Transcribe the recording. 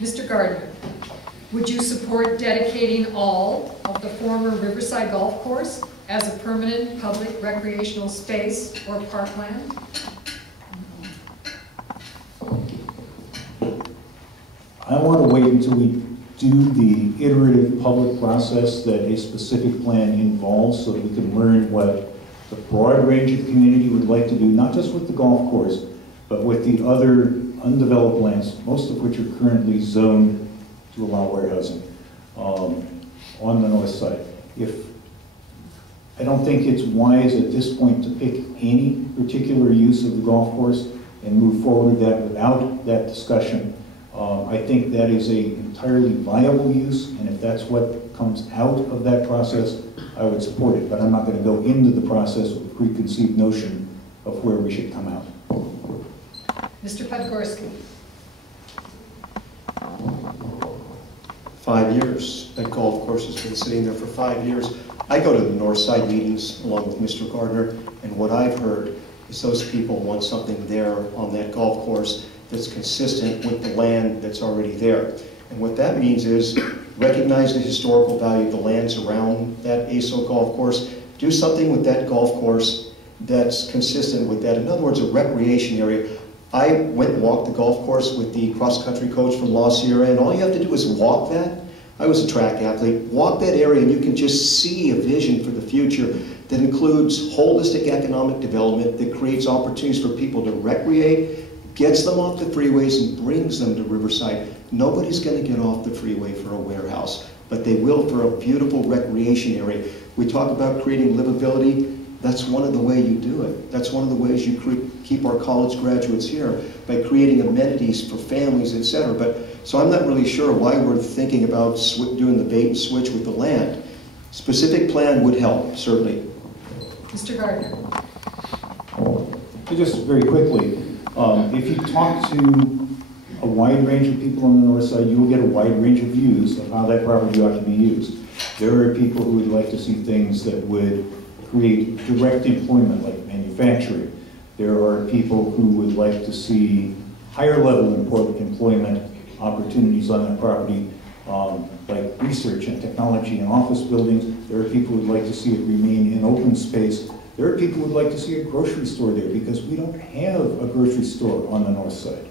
Mr. Gardner, would you support dedicating all of the former Riverside Golf Course as a permanent public recreational space or parkland? I want to wait until we do the iterative public process that a specific plan involves so that we can learn what the broad range of the community would like to do, not just with the golf course, but with the other undeveloped lands, most of which are currently zoned to allow warehousing on the north side. I don't think it's wise at this point to pick any particular use of the golf course and move forward with that without that discussion. I think that is an entirely viable use, and if that's what comes out of that process, I would support it. But I'm not going to go into the process with a preconceived notion of where we should come out. Mr. Podgorski. 5 years. That golf course has been sitting there for 5 years. I go to the North Side meetings along with Mr. Gardner, and what I've heard is those people want something there on that golf course that's consistent with the land that's already there. And what that means is recognize the historical value of the lands around that ASO golf course, do something with that golf course that's consistent with that. In other words, a recreation area. I went and walked the golf course with the cross-country coach from La Sierra, and all you have to do is walk that. I was a track athlete. Walk that area and you can just see a vision for the future that includes holistic economic development, that creates opportunities for people to recreate, gets them off the freeways and brings them to Riverside. Nobody's going to get off the freeway for a warehouse, but they will for a beautiful recreation area. We talk about creating livability. That's one of the ways you do it. That's one of the ways you keep our college graduates here, by creating amenities for families, etc. So I'm not really sure why we're thinking about doing the bait and switch with the land. Specific plan would help, certainly. Mr. Gardner. Just very quickly, if you talk to a wide range of people on the north side, you will get a wide range of views of how that property ought to be used. There are people who would like to see things that would create direct employment, like manufacturing. There are people who would like to see higher level employment opportunities on that property, like research and technology and office buildings. There are people who would like to see it remain in open space. There are people who would like to see a grocery store there because we don't have a grocery store on the north side.